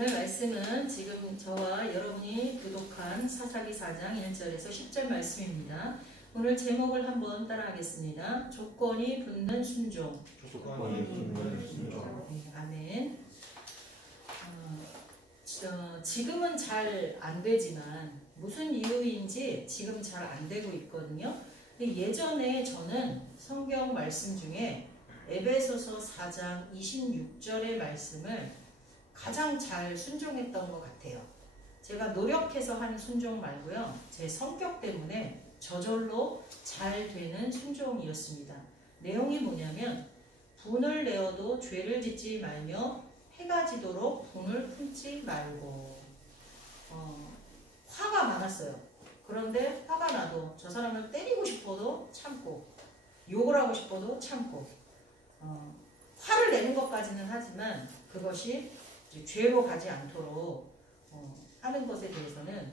오늘 말씀은 지금 저와 여러분이 교독한 사사기 4장 1절에서 10절 말씀입니다. 오늘 제목을 한번 따라하겠습니다. 조건이 붙는 순종. 네, 아멘. 지금은 잘 안 되지만 무슨 이유인지 지금 잘 안 되고 있거든요. 근데 예전에 저는 성경 말씀 중에 에베소서 4장 26절의 말씀을 가장 잘 순종했던 것 같아요. 제가 노력해서 하는 순종 말고요. 제 성격 때문에 저절로 잘 되는 순종이었습니다. 내용이 뭐냐면 분을 내어도 죄를 짓지 말며 해가 지도록 분을 품지 말고. 화가 많았어요. 그런데 화가 나도 저 사람을 때리고 싶어도 참고 욕을 하고 싶어도 참고 화를 내는 것까지는 하지만 그것이 죄로 가지 않도록 하는 것에 대해서는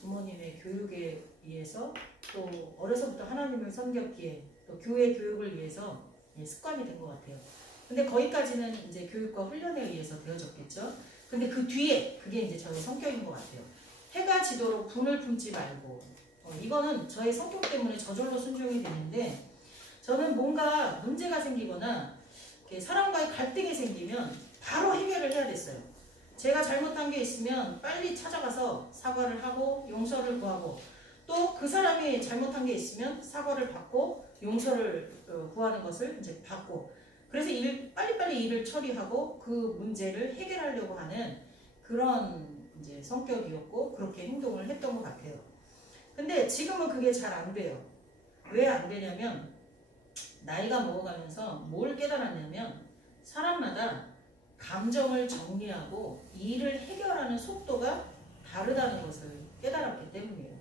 부모님의 교육에 의해서 또 어려서부터 하나님을 섬겼기에 또 교회 교육을 위해서 습관이 된 것 같아요. 근데 거기까지는 이제 교육과 훈련에 의해서 되어졌겠죠. 근데 그 뒤에 그게 이제 저의 성격인 것 같아요. 해가 지도록 분을 품지 말고. 이거는 저의 성격 때문에 저절로 순종이 되는데 저는 뭔가 문제가 생기거나 사람과의 갈등이 생기면 바로 해결을 해야 됐어요. 제가 잘못한 게 있으면 빨리 찾아가서 사과를 하고 용서를 구하고 또 그 사람이 잘못한 게 있으면 사과를 받고 용서를 구하는 것을 이제 받고 그래서 빨리빨리 일을 처리하고 그 문제를 해결하려고 하는 그런 이제 성격이었고 그렇게 행동을 했던 것 같아요. 근데 지금은 그게 잘 안 돼요. 왜 안 되냐면 나이가 먹어가면서 뭘 깨달았냐면 사람마다 감정을 정리하고 일을 해결하는 속도가 다르다는 것을 깨달았기 때문이에요.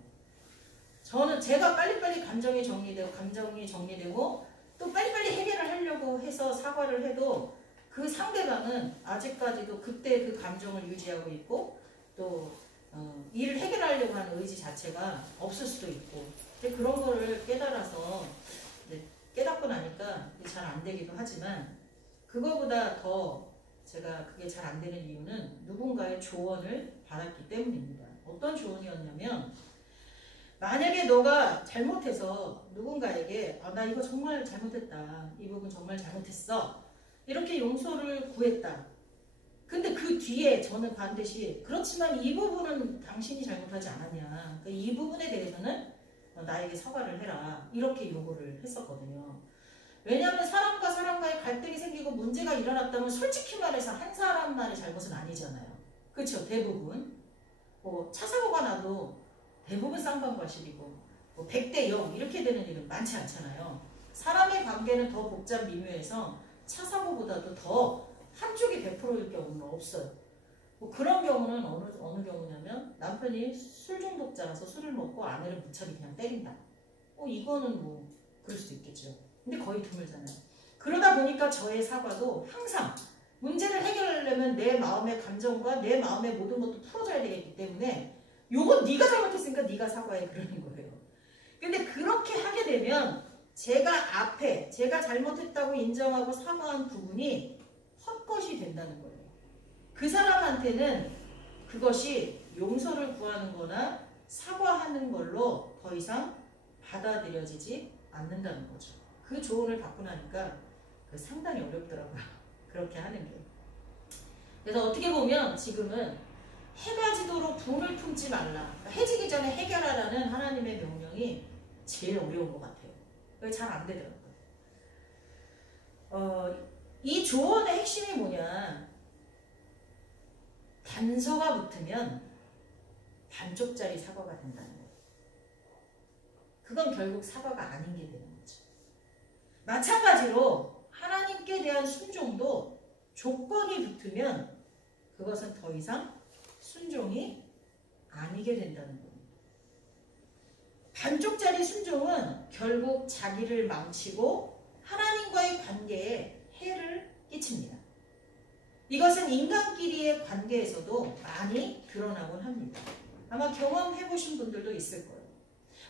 제가 빨리빨리 감정이 정리되고 또 빨리빨리 해결을 하려고 해서 사과를 해도 그 상대방은 아직까지도 그때 그 감정을 유지하고 있고 또 일을 해결하려고 하는 의지 자체가 없을 수도 있고 그런 거를 깨달아서 깨닫고 나니까 잘 안 되기도 하지만 그거보다 더 제가 그게 잘 안 되는 이유는 누군가의 조언을 받았기 때문입니다. 어떤 조언이었냐면 만약에 너가 잘못해서 누군가에게 나 이거 정말 잘못했다. 이 부분 정말 잘못했어. 이렇게 용서를 구했다. 근데 그 뒤에 저는 반드시 그렇지만 이 부분은 당신이 잘못하지 않았냐. 이 부분에 대해서는 나에게 사과를 해라. 이렇게 요구를 했었거든요. 왜냐하면 사람과 사람과의 갈등이 생기고 문제가 일어났다면 솔직히 말해서 한 사람만의 잘못은 아니잖아요. 그렇죠? 대부분. 차 사고가 나도 대부분 쌍방과실이고 100대 0 이렇게 되는 일은 많지 않잖아요. 사람의 관계는 더 복잡 미묘해서 차 사고보다도 더 한쪽이 100%일 경우는 없어요. 그런 경우는 어느 경우냐면 남편이 술 중독자라서 술을 먹고 아내를 무차게 그냥 때린다. 이거는 그럴 수도 있겠죠. 근데 거의 드물잖아요. 그러다 보니까 저의 사과도 항상 문제를 해결하려면 내 마음의 감정과 내 마음의 모든 것도 풀어져야 되기 때문에 요건 네가 잘못했으니까 네가 사과해 그러는 거예요. 근데 그렇게 하게 되면 제가 잘못했다고 인정하고 사과한 부분이 헛것이 된다는 거예요. 그 사람한테는 그것이 용서를 구하는 거나 사과하는 걸로 더 이상 받아들여지지 않는다는 거죠. 그 조언을 받고 나니까 상당히 어렵더라고요. 그렇게 하는 게. 그래서 어떻게 보면 지금은 해가 지도록 분을 품지 말라. 해지기 전에 해결하라는 하나님의 명령이 제일 어려운 것 같아요. 잘 안 되더라고요. 이 조언의 핵심이 뭐냐. 단서가 붙으면 반쪽짜리 사과가 된다는 거예요. 그건 결국 사과가 아닌 게 되는 거죠. 마찬가지로 하나님께 대한 순종도 조건이 붙으면 그것은 더 이상 순종이 아니게 된다는 겁니다. 반쪽짜리 순종은 결국 자기를 망치고 하나님과의 관계에 해를 끼칩니다. 이것은 인간끼리의 관계에서도 많이 드러나곤 합니다. 아마 경험해보신 분들도 있을 거예요.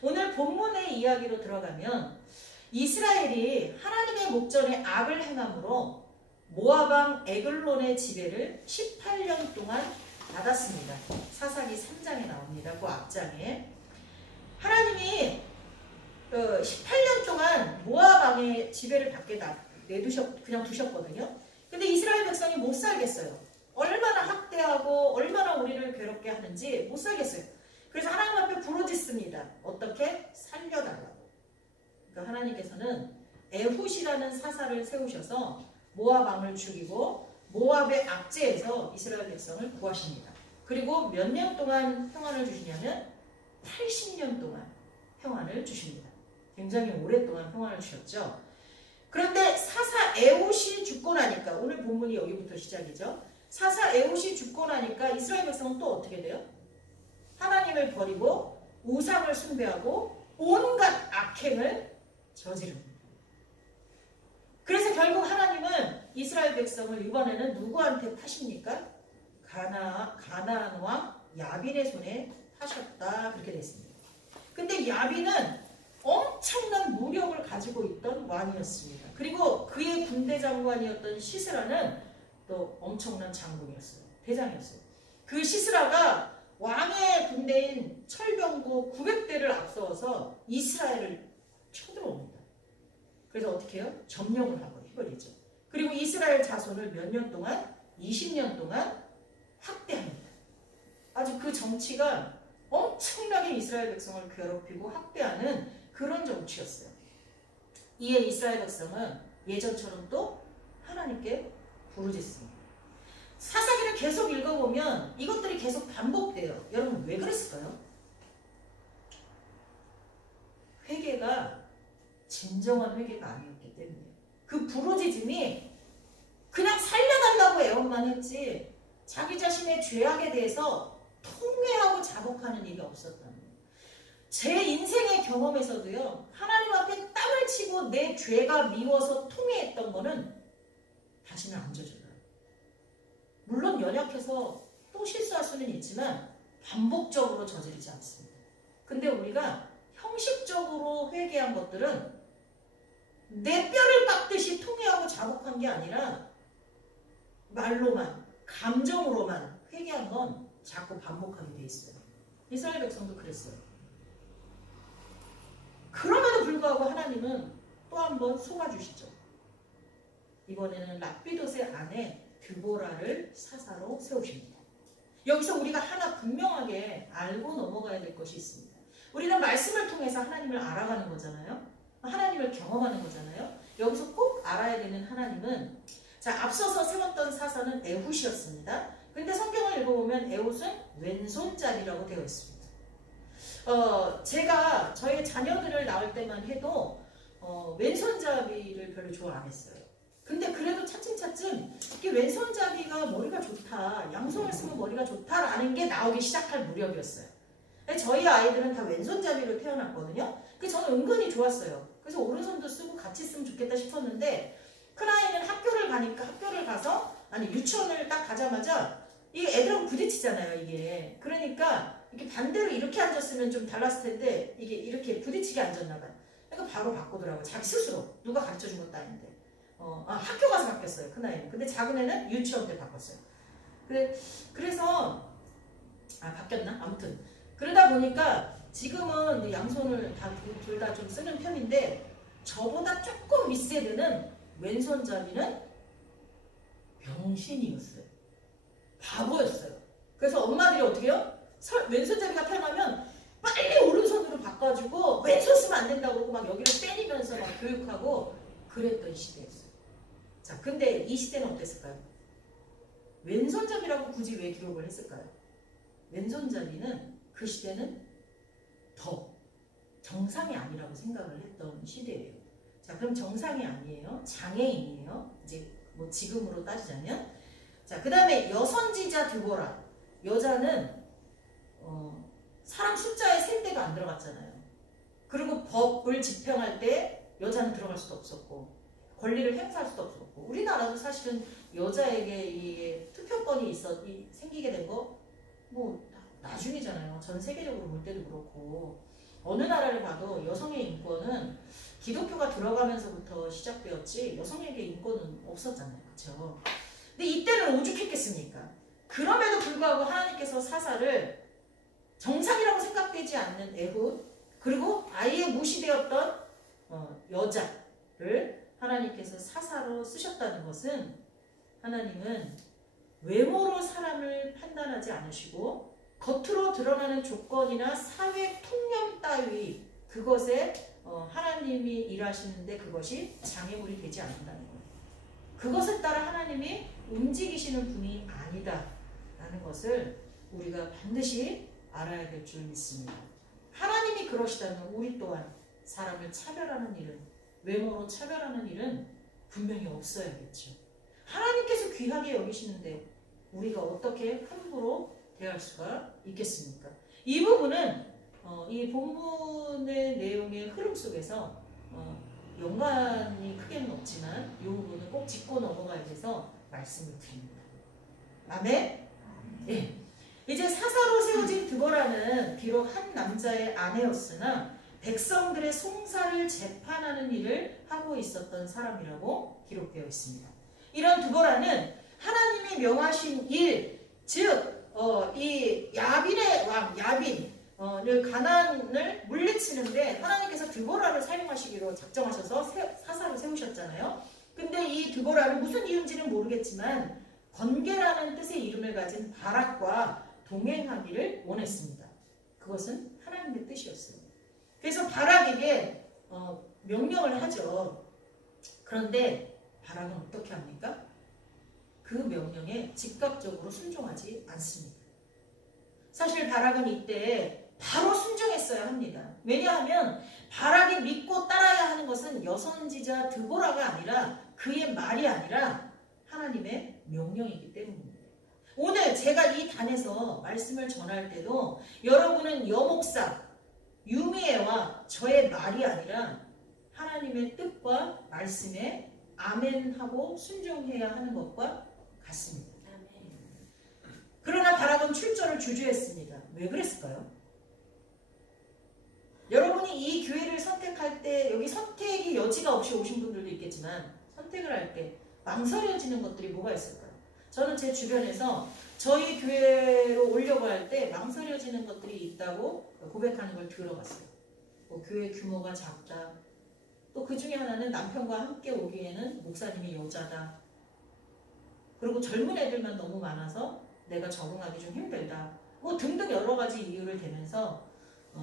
오늘 본문의 이야기로 들어가면 이스라엘이 하나님의 목전에 악을 행함으로 모압 왕 에글론의 지배를 18년 동안 동안 받았습니다. 사사기 3장에 나옵니다. 그 앞장에. 하나님이 18년 동안 모압 왕의 지배를 받게 그냥 두셨거든요. 근데 이스라엘 백성이 못 살겠어요. 얼마나 학대하고 얼마나 우리를 괴롭게 하는지 못 살겠어요. 그래서 하나님 앞에 부르짖습니다. 어떻게? 살려달라고. 그러니까 하나님께서는 에훗이라는 사사를 세우셔서 모압 왕을 죽이고 모압의 압제에서 이스라엘 백성을 구하십니다. 그리고 몇 년 동안 평안을 주시냐면 80년 동안 평안을 주십니다. 굉장히 오랫동안 평안을 주셨죠. 그런데 사사 에훗이 죽고 나니까, 오늘 본문이 여기부터 시작이죠. 사사 에훗이 죽고 나니까 이스라엘 백성은 또 어떻게 돼요? 하나님을 버리고 우상을 숭배하고 온갖 악행을 저지릅니다. 그래서 결국 하나님은 이스라엘 백성을 이번에는 누구한테 파십니까? 가나안 왕 야빈의 손에 파셨다, 그렇게 됐습니다. 근데 야빈은 엄청난 무력을 가지고 있던 왕이었습니다. 그리고 그의 군대 장관이었던 시스라는 또 엄청난 장군이었어요. 대장이었어요. 그 시스라가 왕의 군대인 철병구 900대를 앞서서 이스라엘을 쳐들어옵니다. 그래서 어떻게 해요? 점령을 하고 해버리죠. 그리고 이스라엘 자손을 몇 년 동안? 20년 동안 학대합니다. 아주 그 정치가 엄청나게 이스라엘 백성을 괴롭히고 학대하는 그런 정치였어요. 이에 이스라엘 백성은 예전처럼 또 하나님께 부르짖습니다. 사사기를 계속 읽어보면 이것들이 계속 반복돼요. 여러분 왜 그랬을까요? 회개가 진정한 회개가 아니었기 때문에. 그 부르짖음이 그냥 살려달라고 애원만 했지 자기 자신의 죄악에 대해서 통회하고 자복하는 일이 없었다는 거예요. 제 인생의 경험에서도요, 하나님 앞에 땀을 치고 내 죄가 미워서 통회했던 거는 다시는 안 저질러요. 물론 연약해서 또 실수할 수는 있지만 반복적으로 저지르지 않습니다. 근데 우리가 형식적으로 회개한 것들은 내 뼈를 깎듯이 통회하고 자복한 게 아니라 말로만, 감정으로만 회개한 건 자꾸 반복하게 돼 있어요. 이스라엘 백성도 그랬어요. 그럼에도 불구하고 하나님은 또 한 번 속아주시죠. 이번에는 랍비돛의 아내 드보라를 사사로 세우십니다. 여기서 우리가 하나 분명하게 알고 넘어가야 될 것이 있습니다. 우리는 말씀을 통해서 하나님을 알아가는 거잖아요. 하나님을 경험하는 거잖아요. 여기서 꼭 알아야 되는 하나님은, 자, 앞서서 세웠던 사사는 에훗이었습니다. 근데 성경을 읽어보면 에훗은 왼손잡이라고 되어 있습니다. 제가 저희 자녀들을 낳을 때만 해도 왼손잡이를 별로 좋아 안 했어요. 근데 그래도 차츰차츰 이게 왼손잡이가 머리가 좋다, 양손을 쓰면 머리가 좋다라는 게 나오기 시작할 무렵이었어요. 저희 아이들은 다 왼손잡이로 태어났거든요. 그래서 저는 은근히 좋았어요. 그래서 오른손도 쓰고 같이 쓰면 좋겠다 싶었는데, 큰아이는 학교를 가서, 아니 유치원을 딱 가자마자 이게 애들하고 부딪히잖아요, 이게. 그러니까 이렇게 반대로 이렇게 앉았으면 좀 달랐을 텐데 이게 이렇게 부딪히게 앉았나 봐요. 그러니까 바로 바꾸더라고요. 자기 스스로. 누가 가르쳐준 것도 아닌데. 학교 가서 바뀌었어요, 큰아이는. 근데 작은애는 유치원 때 바꿨어요. 그래서 바뀌었나? 아무튼 그러다 보니까 지금은 양손을 둘 다 좀 쓰는 편인데, 저보다 조금 윗세대는 왼손잡이는 병신이었어요. 바보였어요. 그래서 엄마들이 어떻게 해요? 왼손잡이가 태어나면 빨리 오른손으로 바꿔주고 왼손 쓰면 안 된다고 그러고 막 여기를 때리면서 막 교육하고 그랬던 시대였어요. 자, 근데 이 시대는 어땠을까요? 왼손잡이라고 굳이 왜 기록을 했을까요? 왼손잡이는 그 시대는 더 정상이 아니라고 생각을 했던 시대예요. 자, 그럼 정상이 아니에요. 장애인이에요. 이제 뭐 지금으로 따지자면. 자, 그 다음에 여선지자 드보라. 여자는 사람 숫자에 셀 때가 안 들어갔잖아요. 그리고 법을 집행할 때 여자는 들어갈 수도 없었고 권리를 행사할 수도 없었고, 우리나라도 사실은 여자에게 이 투표권이 생기게 된 거 뭐 나중이잖아요. 전 세계적으로 볼 때도 그렇고, 어느 나라를 봐도 여성의 인권은 기독교가 들어가면서부터 시작되었지 여성에게 인권은 없었잖아요. 그렇죠? 근데 이때는 오죽했겠습니까? 그럼에도 불구하고 하나님께서 사사를 정상이라고 생각되지 않는 에훗, 그리고 아예 무시되었던 여자를 하나님께서 사사로 쓰셨다는 것은, 하나님은 외모로 사람을 판단하지 않으시고 겉으로 드러나는 조건이나 사회 통념 따위 그것에 하나님이 일하시는데 그것이 장애물이 되지 않는다는 거예요. 그것에 따라 하나님이 움직이시는 분이 아니다 라는 것을 우리가 반드시 알아야 될 줄 믿습니다. 하나님이 그러시다면 우리 또한 사람을 차별하는 일은, 외모로 차별하는 일은 분명히 없어야겠죠. 하나님께서 귀하게 여기시는데 우리가 어떻게 함부로 대할 수가 있겠습니까? 이 부분은 이 본문의 내용의 흐름 속에서 연관이 크게는 없지만 이 부분은 꼭 짚고 넘어가야 돼서 말씀을 드립니다. 아멘? 네. 이제 사사로 세워진 드보라는 비록 한 남자의 아내였으나 백성들의 송사를 재판하는 일을 하고 있었던 사람이라고 기록되어 있습니다. 이런 드보라는 하나님이 명하신 일, 즉 이 야빈의 왕 야빈을 가나안을 물리치는데 하나님께서 드보라를 사용하시기로 작정하셔서 사사로 세우셨잖아요. 근데 이 드보라는 무슨 이유인지는 모르겠지만 번개라는 뜻의 이름을 가진 바락과 동행하기를 원했습니다. 그것은 하나님의 뜻이었어요. 그래서 바락에게 명령을 하죠. 그런데 바락은 어떻게 합니까? 그 명령에 즉각적으로 순종하지 않습니다. 사실 바락은 이때 바로 순종했어야 합니다. 왜냐하면 바락이 믿고 따라야 하는 것은 여선지자 드보라가 아니라 그의 말이 아니라 하나님의 명령이기 때문입니다. 오늘 제가 이 단에서 말씀을 전할 때도 여러분은 여목사 유미애와 저의 말이 아니라 하나님의 뜻과 말씀에 아멘하고 순종해야 하는 것과 같습니다. 그러나 바락은 출전을 주저했습니다. 왜 그랬을까요? 여러분이 이 교회를 선택할 때 여기 선택의 여지가 없이 오신 분들도 있겠지만 선택을 할 때 망설여지는 것들이 뭐가 있을까요? 저는 제 주변에서 저희 교회로 오려고 할 때 망설여지는 것들이 있다고 고백하는 걸 들어봤어요. 교회 규모가 작다. 또 그 중에 하나는 남편과 함께 오기에는 목사님이 여자다. 그리고 젊은 애들만 너무 많아서 내가 적응하기 좀 힘들다. 등등 여러 가지 이유를 대면서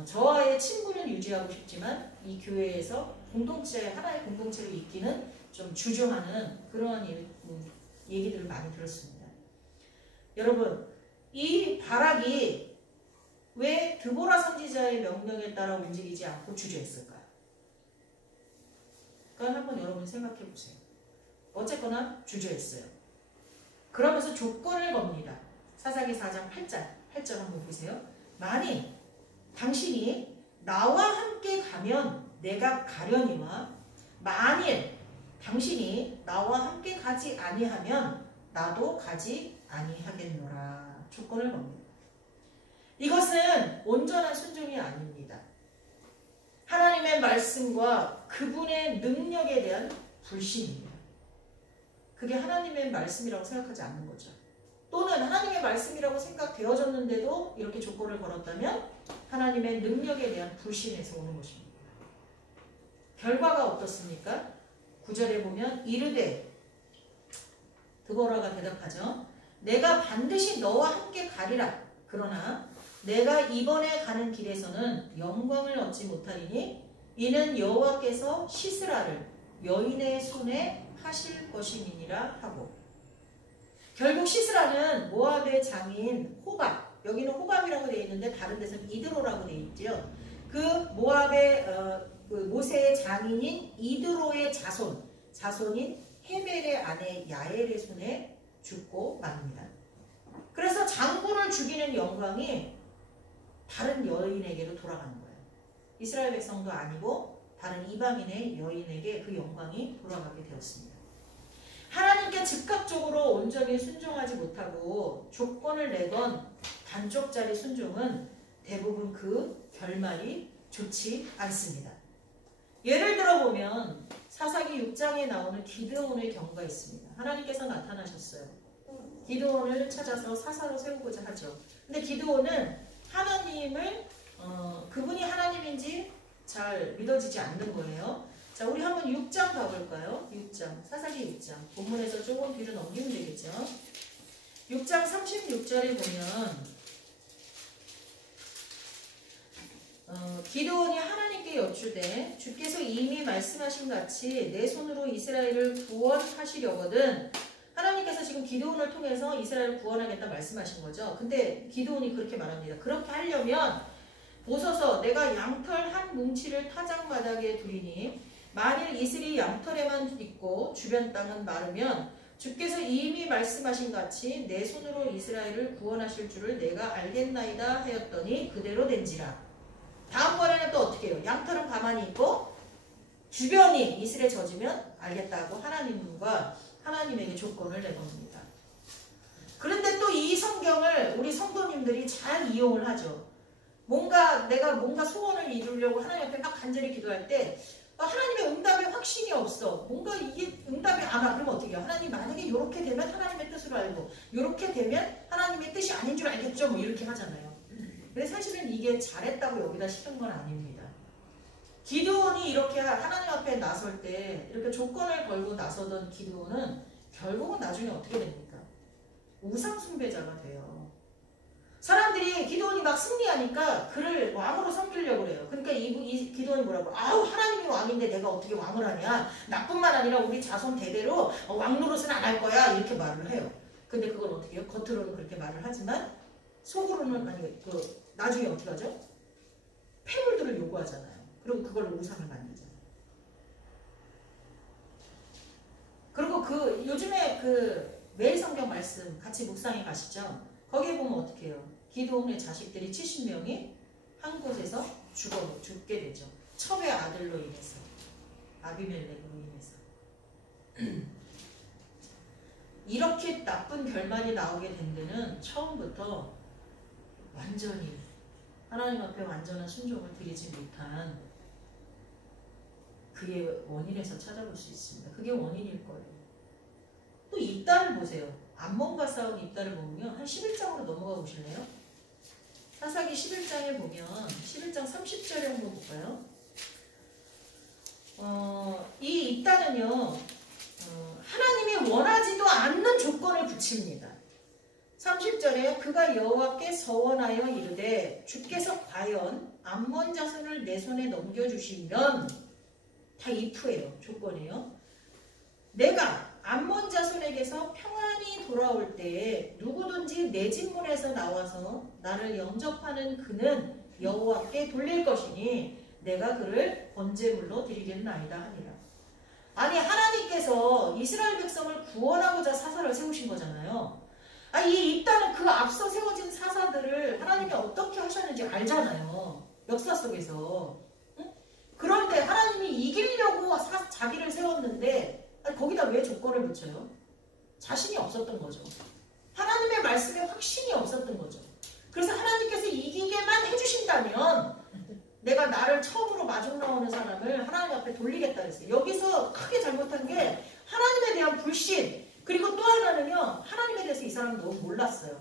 저와의 친분을 유지하고 싶지만 이 교회에서 하나의 공동체를 잇기는 좀 주저하는 그런 얘기들을 많이 들었습니다. 여러분, 이 바락이 왜 드보라 선지자의 명령에 따라 움직이지 않고 주저했을까요? 그건 한번 여러분 생각해 보세요. 어쨌거나 주저했어요. 그러면서 조건을 겁니다. 사사기 4장 8절 한번 보세요. 만일 당신이 나와 함께 가면 내가 가려니와 만일 당신이 나와 함께 가지 아니하면 나도 가지 아니하겠노라. 조건을 겁니다. 이것은 온전한 순종이 아닙니다. 하나님의 말씀과 그분의 능력에 대한 불신입니다. 그게 하나님의 말씀이라고 생각하지 않는 거죠. 또는 하나님의 말씀이라고 생각되어졌는데도 이렇게 조건을 걸었다면 하나님의 능력에 대한 불신에서 오는 것입니다. 결과가 어떻습니까? 9절에 보면 이르되 드보라가 대답하죠. 내가 반드시 너와 함께 가리라. 그러나 내가 이번에 가는 길에서는 영광을 얻지 못하리니 이는 여호와께서 시스라를 여인의 손에 하실 것이니라 하고, 결국 시스라는 모압의 장인 호밥, 여기는 호밥이라고 되어 있는데 다른 데서는 이드로라고 되어 있죠. 그 모압의 그 모세의 장인인 이드로의 자손인 헤벨의 아내 야엘의 손에 죽고 맙니다. 그래서 장군을 죽이는 영광이 다른 여인에게로 돌아가는 거예요. 이스라엘 백성도 아니고 다른 이방인의 여인에게 그 영광이 돌아가게 되었습니다. 하나님께 즉각적으로 온전히 순종하지 못하고 조건을 내건 단쪽짜리 순종은 대부분 그 결말이 좋지 않습니다. 예를 들어보면 사사기 6장에 나오는 기드온의 경우가 있습니다. 하나님께서 나타나셨어요. 기드온을 찾아서 사사로 세우고자 하죠. 근데 기드온은 하나님을 그분이 하나님인지 잘 믿어지지 않는 거예요. 자, 우리 한번 6장 가볼까요? 6장, 사사기 6장. 본문에서 조금 뒤로 넘기면 되겠죠. 6장 36절에 보면 기드온이 하나님께 여쭈되 주께서 이미 말씀하신 같이 내 손으로 이스라엘을 구원하시려거든. 하나님께서 지금 기드온을 통해서 이스라엘을 구원하겠다 말씀하신 거죠. 근데 기드온이 그렇게 말합니다. 그렇게 하려면 보소서 내가 양털 한 뭉치를 타작마당에 두리니 만일 이슬이 양털에만 있고 주변 땅은 마르면 주께서 이미 말씀하신 같이 내 손으로 이스라엘을 구원하실 줄을 내가 알겠나이다 하였더니 그대로 된지라. 다음번에는 또 어떻게 해요? 양털은 가만히 있고 주변이 이슬에 젖으면 알겠다고 하나님에게 조건을 내봅니다. 그런데 또 이 성경을 우리 성도님들이 잘 이용을 하죠. 내가 뭔가 소원을 이루려고 하나님 앞에 막 간절히 기도할 때 하나님의 응답에 확신이 없어. 뭔가 이게 응답이 안 와. 그러면 어떻게 해요? 하나님 만약에 이렇게 되면 하나님의 뜻으로 알고 이렇게 되면 하나님의 뜻이 아닌 줄 알겠죠? 뭐 이렇게 하잖아요. 근데 사실은 이게 잘했다고 여기다 실은 건 아닙니다. 기드온이 이렇게 하나님 앞에 나설 때 이렇게 조건을 걸고 나서던 기드온은 결국은 나중에 어떻게 됩니까? 우상 숭배자가 돼요. 사람들이 기드온이 막 승리하니까 그를 왕으로 섬기려고 그래요. 그러니까 이 기드온이 뭐라고? 아우 하나님이 왕인데 내가 어떻게 왕을 하냐? 나뿐만 아니라 우리 자손 대대로 왕 노릇은 안 할 거야 이렇게 말을 해요. 근데 그걸 어떻게 해요? 겉으로는 그렇게 말을 하지만 속으로는 나중에 어떻게 하죠? 폐물들을 요구하잖아요. 그리고 그걸로 우상을 만들잖아요. 그리고 요즘에 매일 성경 말씀 같이 묵상해 가시죠. 거기에 보면 어떻게 해요? 기드온의 자식들이 70명이 한 곳에서 죽게 되죠. 첩의 아들로 인해서. 아비멜렉으로 인해서. 이렇게 나쁜 결말이 나오게 된 데는 처음부터 완전히 하나님 앞에 완전한 순종을 드리지 못한 그게 원인에서 찾아볼 수 있습니다. 그게 원인일 거예요. 또 입다를 보세요. 암몬과 싸운 입다를 보면 한 11장으로 넘어가 보실래요? 사사기 11장에 보면 11장 30절에 한번 볼까요? 이 입다는요 하나님이 원하지도 않는 조건을 붙입니다. 30절에 그가 여호와께 서원하여 이르되 주께서 과연 암몬 자손을 내 손에 넘겨주시면 다 if예요. 조건이에요. 내가 암몬 자손에게서 평안히 돌아올 때에 누구든지 내 집문에서 나와서 나를 영접하는 그는 여호와께 돌릴 것이니 내가 그를 번제물로 드리겠나이다 하니라. 아니 하나님께서 이스라엘 백성을 구원하고자 사사를 세우신 거잖아요. 이 입다는 그 앞서 세워진 사사들을 하나님이 어떻게 하셨는지 알잖아요. 역사 속에서. 그런데 하나님이 이기려고 자기를 세웠는데 거기다 왜 조건을 붙여요? 자신이 없었던 거죠. 하나님의 말씀에 확신이 없었던 거죠. 그래서 하나님께서 이기게만 해주신다면 내가 나를 처음으로 마중 나오는 사람을 하나님 앞에 돌리겠다 그랬어요. 여기서 크게 잘못한 게 하나님에 대한 불신, 그리고 또 하나는요 하나님에 대해서 이 사람이 너무 몰랐어요.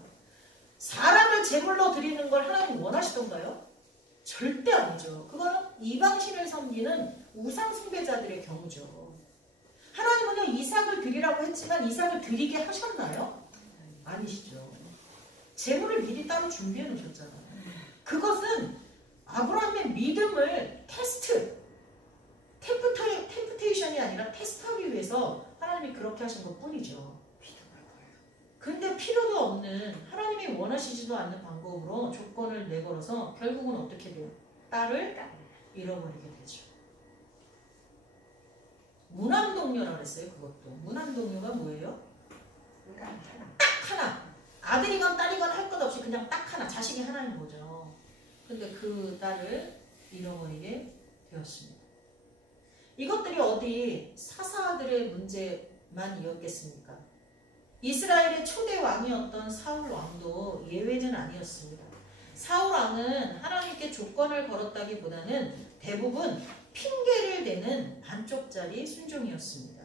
사람을 제물로 드리는 걸 하나님이 원하시던가요? 절대 아니죠. 그거는 이방신을 섬기는 우상 숭배자들의 경우죠. 하나님은요 이삭을 드리라고 했지만 이삭을 드리게 하셨나요? 아니시죠. 제물을 미리 따로 준비해 놓으셨잖아요. 그것은 아브라함의 믿음을 템프테이션이 아니라 테스트하기 위해서 하나님이 그렇게 하신 것 뿐이죠. 근데 필요도 없는 하나님이 원하시지도 않는 방법으로 조건을 내걸어서 결국은 어떻게 돼요? 딸을 잃어버리게 되죠. 무남동녀라고 했어요. 그것도. 무남동녀가 뭐예요? 딱 하나. 아들이건 딸이건 할 것 없이 그냥 딱 하나. 자식이 하나인 거죠. 근데 그 딸을 잃어버리게 되었습니다. 이것들이 어디 사사들의 문제만이었겠습니까? 이스라엘의 초대 왕이었던 사울 왕도 예외는 아니었습니다. 사울 왕은 하나님께 조건을 걸었다기보다는 대부분 핑계를 대는 반쪽짜리 순종이었습니다.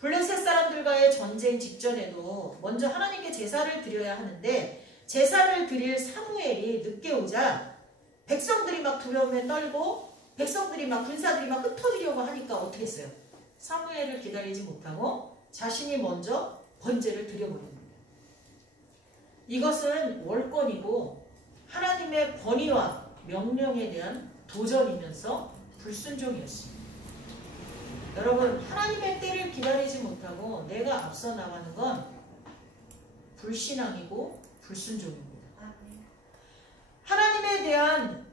블레셋 사람들과의 전쟁 직전에도 먼저 하나님께 제사를 드려야 하는데 제사를 드릴 사무엘이 늦게 오자 백성들이 막 두려움에 떨고 백성들이 막 군사들이 막 흩어지려고 하니까 어떻게 했어요? 사무엘을 기다리지 못하고 자신이 먼저 번제를 드려버립니다. 이것은 월권이고 하나님의 권위와 명령에 대한 도전이면서 불순종이었습니다. 여러분, 하나님의 때를 기다리지 못하고 내가 앞서 나가는 건 불신앙이고 불순종입니다. 하나님에 대한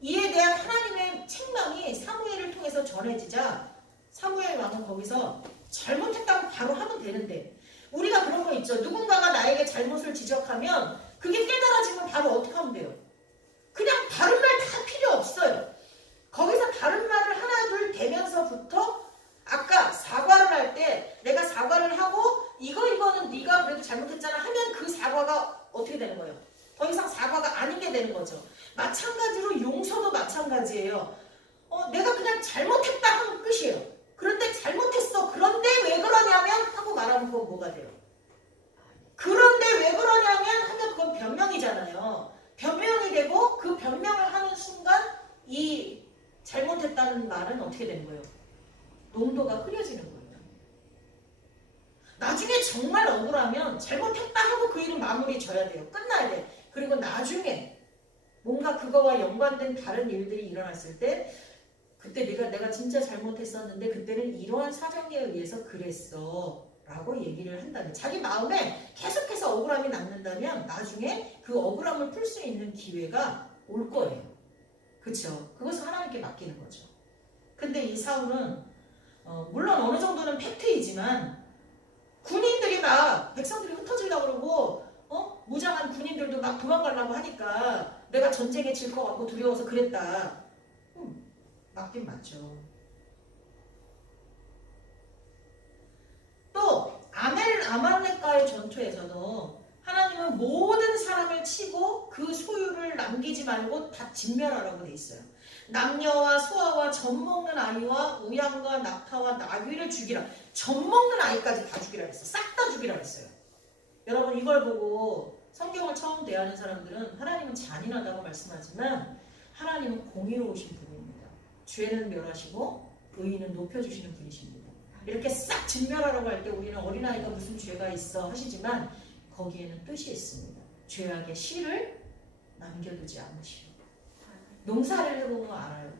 이에 대한 하나님의 책망이 사무엘을 통해서 전해지자 사무엘 왕은 거기서 잘못했다고 바로 하면 되는데, 우리가 그런 거 있죠. 누군가가 나에게 잘못을 지적하면 그게 깨달아지면 바로 어떻게 하면 돼요? 그냥 다른 말 다 필요 없어요. 거기서 다른 말을 하나 둘 대면서부터 아까 사과를 할 때 내가 사과를 하고 이거는 네가 그래도 잘못했잖아 하면 그 사과가 어떻게 되는 거예요? 더 이상 사과가 아닌 게 되는 거죠. 마찬가지로 용서도 마찬가지예요. 내가 그냥 잘못했다 하면 끝이에요. 그런데 잘못했어. 그런데 왜 그러냐면 하고 말하면 그건 뭐가 돼요? 그런데 왜 그러냐면 하면 그건 변명이잖아요. 변명이 되고 그 변명을 하는 순간 이 잘못했다는 말은 어떻게 되는 거예요? 농도가 흐려지는 거예요. 나중에 정말 억울하면 잘못했다 하고 그 일은 마무리 져야 돼요. 끝나야 돼. 그리고 나중에 뭔가 그거와 연관된 다른 일들이 일어났을 때 그때 내가 진짜 잘못했었는데 그때는 이러한 사정에 의해서 그랬어 라고 얘기를 한다면, 자기 마음에 계속해서 억울함이 남는다면 나중에 그 억울함을 풀 수 있는 기회가 올 거예요. 그쵸? 그것을 하나님께 맡기는 거죠. 근데 이 사울은 물론 어느 정도는 팩트이지만 군인들이 막 백성들이 흩어지려고 그러고 무장한 군인들도 막 도망가려고 하니까 내가 전쟁에 질 것 같고 두려워서 그랬다. 맞긴 맞죠. 또 아말렉과의 전투에서도 하나님은 모든 사람을 치고 그 소유를 남기지 말고 다 진멸하라고 돼 있어요. 남녀와 소아와 젖먹는 아이와 우양과 낙타와 나귀를 죽이라. 젖먹는 아이까지 다 죽이라 했어. 싹 다 죽이라 했어요. 여러분, 이걸 보고 성경을 처음 대하는 사람들은 하나님은 잔인하다고 말씀하지만 하나님은 공의로우신 분입니다. 죄는 멸하시고 의인은 높여주시는 분이십니다. 이렇게 싹 진멸하라고 할 때 우리는 어린아이가 무슨 죄가 있어 하시지만 거기에는 뜻이 있습니다. 죄악의 씨를 남겨두지 않으시오. 농사를 해보면 알아요.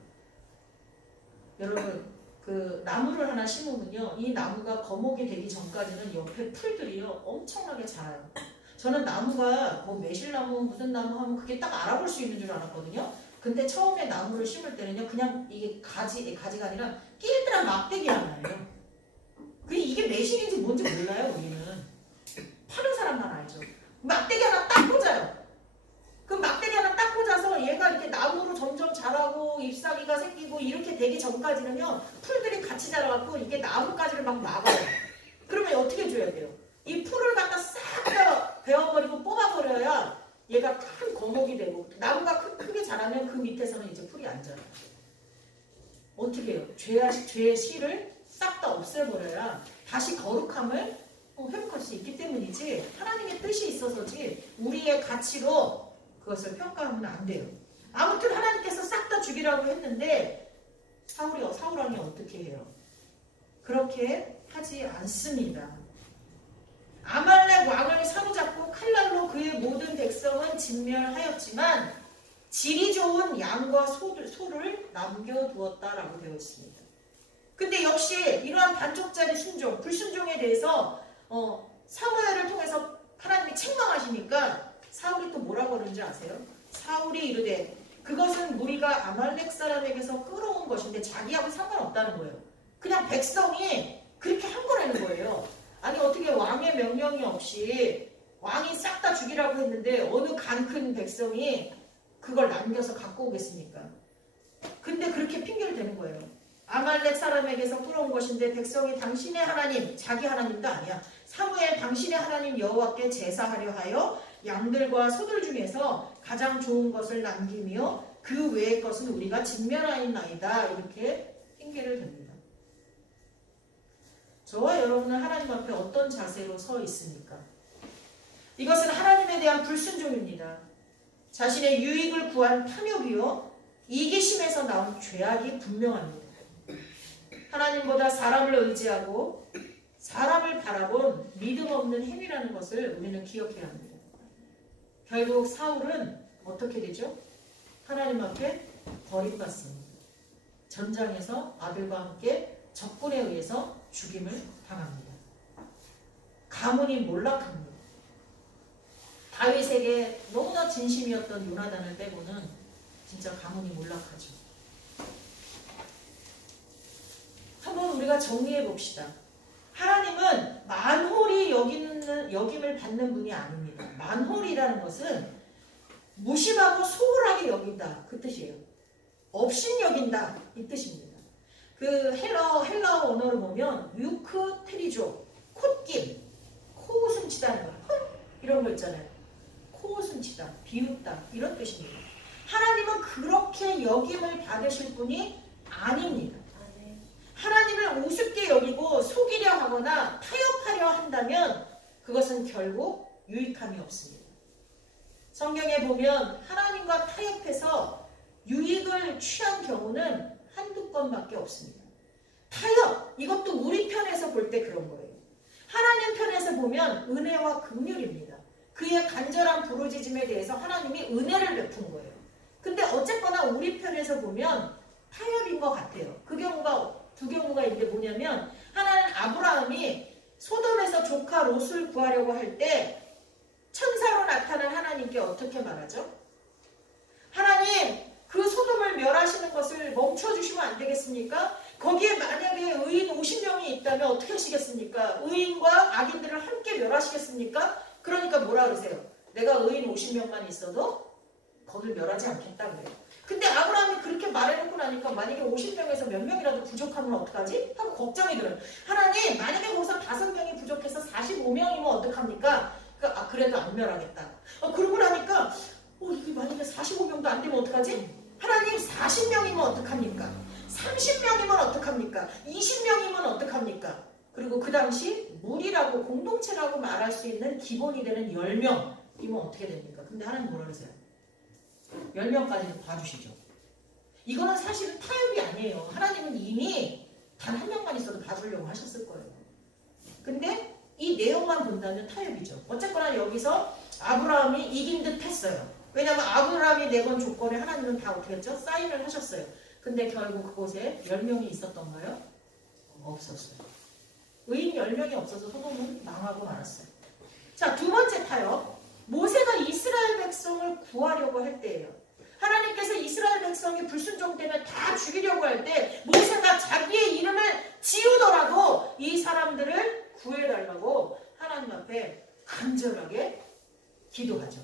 여러분, 그 나무를 하나 심으면요, 이 나무가 거목이 되기 전까지는 옆에 풀들이요 엄청나게 자라요. 저는 나무가 뭐 매실나무 무슨 나무 하면 그게 딱 알아볼 수 있는 줄 알았거든요. 근데 처음에 나무를 심을 때는요, 그냥 이게 가지가 아니라 낄들한 막대기 하나예요. 이게 매실인지 뭔지 몰라요. 우리는 파는 사람만 알죠. 막대기 하나 딱 꽂아요. 그 막대기 하나 딱 꽂아서 얘가 이렇게 나무로 점점 자라고 잎사귀가 생기고 이렇게 되기 전까지는요, 풀들이 같이 자라갖고 이게 나뭇가지를 막 막아요. 그러면 어떻게 해줘야 돼요? 이 풀을 갖다 싹 다 베어버리고 뽑아버려야 얘가 큰 거목이 되고, 나무가 크게 자라면 그 밑에서는 이제 풀이 안 자라요. 어떻게 해요? 죄의 씨를 싹 다 없애버려야 다시 거룩함을 회복할 수 있기 때문이지, 하나님의 뜻이 있어서지 우리의 가치로 그것을 평가하면 안 돼요. 아무튼 하나님께서 싹 다 죽이라고 했는데 사울 왕이 어떻게 해요? 그렇게 하지 않습니다. 아말렉 왕을 사로잡고 칼날로 그의 모든 백성은 진멸하였지만 질이 좋은 양과 소를 남겨두었다라고 되어 있습니다. 근데 역시 이러한 반쪽짜리 순종, 불순종에 대해서 사무엘을 통해서 하나님이 책망하시니까 사울이 또 뭐라고 그러는지 아세요? 사울이 이르되 그것은 무리가 아말렉 사람에게서 끌어온 것인데 자기하고 상관없다는 거예요. 그냥 백성이 그렇게 한 거라는 거예요. 아니 어떻게 왕의 명령이 없이 왕이 싹 다 죽이라고 했는데 어느 간 큰 백성이 그걸 남겨서 갖고 오겠습니까? 근데 그렇게 핑계를 대는 거예요. 아말렉 사람에게서 끌어온 것인데 백성이 당신의 하나님, 자기 하나님도 아니야. 사무엘 당신의 하나님 여호와께 제사하려 하여 양들과 소들 중에서 가장 좋은 것을 남기며 그 외의 것은 우리가 진멸하였나이다. 이렇게 핑계를 댑니다. 저와 여러분은 하나님 앞에 어떤 자세로 서 있습니까? 이것은 하나님에 대한 불순종입니다. 자신의 유익을 구한 탐욕이요 이기심에서 나온 죄악이 분명합니다. 하나님보다 사람을 의지하고 사람을 바라본 믿음 없는 행위라는 것을 우리는 기억해야 합니다. 결국 사울은 어떻게 되죠? 하나님 앞에 버림받습니다. 전장에서 아들과 함께 적군에 의해서 죽임을 당합니다. 가문이 몰락합니다. 다윗에게 너무나 진심이었던 요나단을 빼고는 진짜 가문이 몰락하죠. 한번 우리가 정리해 봅시다. 하나님은 만홀히 여김을 받는 분이 아닙니다. 만홀이라는 것은 무심하고 소홀하게 여긴다 그 뜻이에요. 업신여긴다 이 뜻입니다. 그 헬라어 언어를 보면 유크트리조 콧김 코웃음 치다는 거 이런 거 있잖아요. 코웃음 치다 비웃다 이런 뜻입니다. 하나님은 그렇게 여김을 받으실 분이 아닙니다. 하나님을 우습게 여기고 속이려 하거나 타협하려 한다면 그것은 결국 유익함이 없습니다. 성경에 보면 하나님과 타협해서 유익을 취한 경우는 한두 건밖에 없습니다. 타협, 이것도 우리 편에서 볼 때 그런 거예요. 하나님 편에서 보면 은혜와 긍휼입니다. 그의 간절한 부르짖음에 대해서 하나님이 은혜를 베푼 거예요. 근데 어쨌거나 우리 편에서 보면 타협인 것 같아요. 그 경우가 두 경우가 있는데 뭐냐면 하나는 아브라함이 소돔에서 조카 롯을 구하려고 할 때 천사로 나타난 하나님께 어떻게 말하죠? 하나님 그 소돔을 멸하시는 것을 멈춰주시면 안 되겠습니까? 거기에 만약에 의인 50명이 있다면 어떻게 하시겠습니까? 의인과 악인들을 함께 멸하시겠습니까? 그러니까 뭐라 그러세요? 내가 의인 50명만 있어도 거길 멸하지 않겠다 그래요. 근데 아브라함이 그렇게 말해놓고 나니까 만약에 50명에서 몇 명이라도 부족하면 어떡하지? 하고 걱정이 들어요. 하나님 만약에 거기서 5명이 부족해서 45명이면 어떡합니까? 그래도 안 멸하겠다. 그러고 나니까 이게 만약에 45명도 안 되면 어떡하지? 하나님 40명이면 어떡합니까? 30명이면 어떡합니까? 20명이면 어떡합니까? 그리고 그 당시 무리라고 공동체라고 말할 수 있는 기본이 되는 10명이면 어떻게 됩니까? 근데 하나님 뭐라 그러세요? 10명까지는 봐주시죠. 이거는 사실은 타협이 아니에요. 하나님은 이미 단 한 명만 있어도 봐주려고 하셨을 거예요. 근데 이 내용만 본다면 타협이죠. 어쨌거나 여기서 아브라함이 이긴 듯 했어요. 왜냐하면 아브라함이 내건 조건에 하나님은 다 어떻게 했죠? 사인을 하셨어요. 근데 결국 그곳에 10명이 있었던가요? 없었어요. 의인 10명이 없어서 소돔은 망하고 말았어요. 자, 두 번째 타협. 모세가 이스라엘 백성을 구하려고 할 때예요. 하나님께서 이스라엘 백성이 불순종되면 다 죽이려고 할 때 모세가 자기의 이름을 지우더라도 이 사람들을 구해달라고 하나님 앞에 간절하게 기도하죠.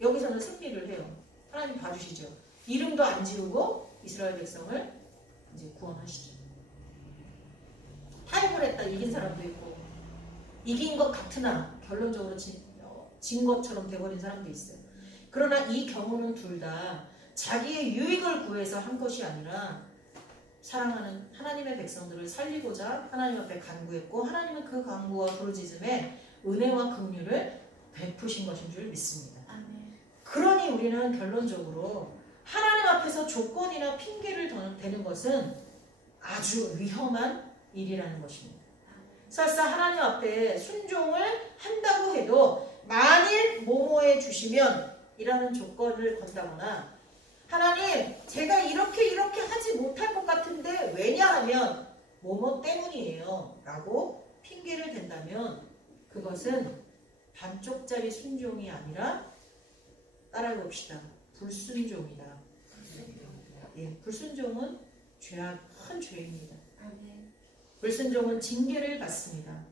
여기서는 승리를 해요. 하나님 봐주시죠. 이름도 안 지우고 이스라엘 백성을 이제 구원하시죠. 타협을 했다 이긴 사람도 있고 이긴 것 같으나 결론적으로 진 것처럼 돼버린 사람도 있어요. 그러나 이 경우는 둘 다 자기의 유익을 구해서 한 것이 아니라 사랑하는 하나님의 백성들을 살리고자 하나님 앞에 간구했고 하나님은 그 간구와 부르짖음에 은혜와 긍휼을 베푸신 것인 줄 믿습니다. 아멘. 그러니 우리는 결론적으로 하나님 앞에서 조건이나 핑계를 대는 것은 아주 위험한 일이라는 것입니다. 설사 하나님 앞에 순종을 한다고 해도 만일 뭐뭐해 주시면 이라는 조건을 건다거나 하나님 제가 이렇게 하지 못할 것 같은데 왜냐하면 뭐뭐 때문이에요 라고 핑계를 댄다면 그것은 반쪽짜리 순종이 아니라 따라해 봅시다. 불순종이다. 예, 불순종은 큰 죄입니다. 불순종은 징계를 받습니다.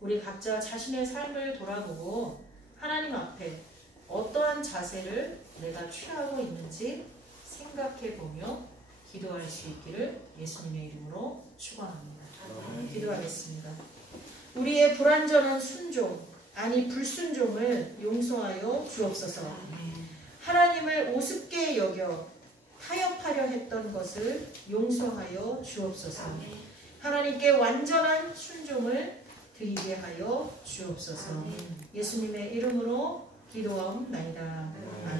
우리 각자 자신의 삶을 돌아보고 하나님 앞에 어떠한 자세를 내가 취하고 있는지 생각해보며 기도할 수 있기를 예수님의 이름으로 축원합니다. 기도하겠습니다. 우리의 불완전한 순종, 아니 불순종을 용서하여 주옵소서. 하나님을 우습게 여겨 타협하려 했던 것을 용서하여 주옵소서. 하나님께 완전한 순종을 드리게 하여 주옵소서. 예수님의 이름으로 기도하옵나이다. 아멘.